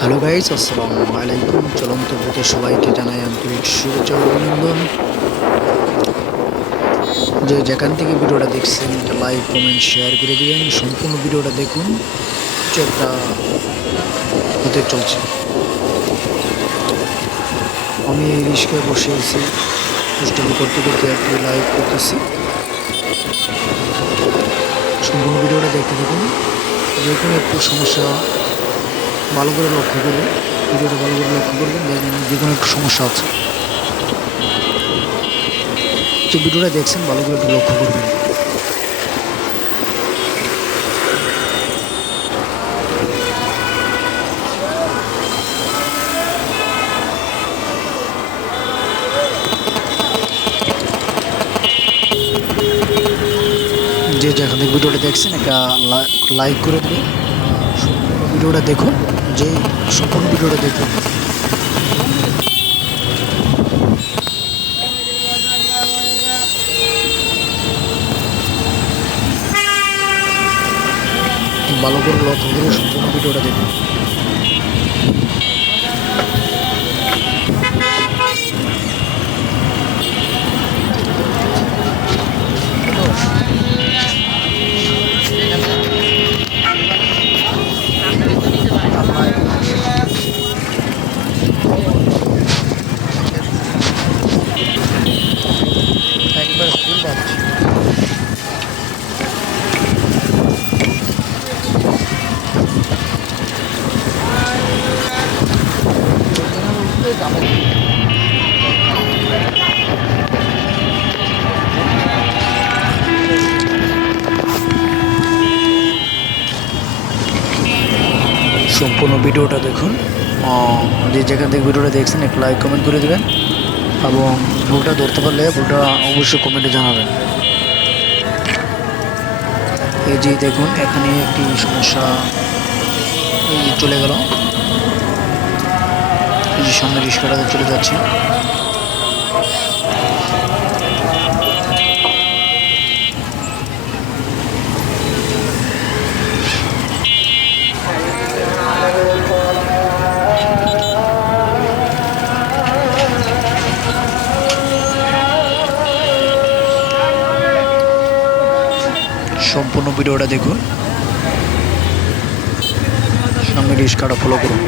Hello guys, আসসালামু আলাইকুম। চলন্ত পথে সবাইকে জানাই আন্তরিক শুভেচ্ছা ও অভিনন্দন। যে যেখান থেকে ভিডিওটা দেখছেন একটা লাইক কমেন্ট শেয়ার করে দিবেন। সম্পূর্ণ ভিডিওটা দেখুন। কিছু একটা হতে চলছে। আমি রিস্কায় বসে আছি, দুষ্টামি করতে করতে একটি লাইভ করতেছি। সম্পূর্ণ ভিডিওটা দেখতে থাকুন। যে কোনো একটু সমস্যা ভালো করে লক্ষ্য করবেন। ভিডিওটা ভালো করে লক্ষ্য করবেন, দেখবেন যে কোনো একটু সমস্যা আছে। যে ভিডিওটা দেখছেন ভালো করে একটু লক্ষ্য করবেন। যে যেখান থেকে ভিডিওটা দেখছেন একটা লাইক করে দেবেন। সম্পূর্ণ ভিডিওটা দেখুন। যে সম্পূর্ণ ভিডিওটা দেখুন। ভালো করে লক্ষ্য করে সম্পূর্ণ ভিডিওটা দেখুন। একবার ফুল পাচ্ছি। সম্পূর্ণ ভিডিওটা দেখুন। যে যেখান থেকে ভিডিওটা দেখছেন একটু লাইক কমেন্ট করে দেবেন এবং ভুলটা ধরতে পারলে ভুলটা অবশ্যই কমেন্টে জানাবেন। এই যে দেখুন, এখানে একটি সমস্যা এই যে চলে গেল। এই যে সামনে রিস্কাটাতে চলে যাচ্ছে। সম্পূর্ণ ভিডিওটা দেখুন, সামনে রিস্কাটা ফলো করুন।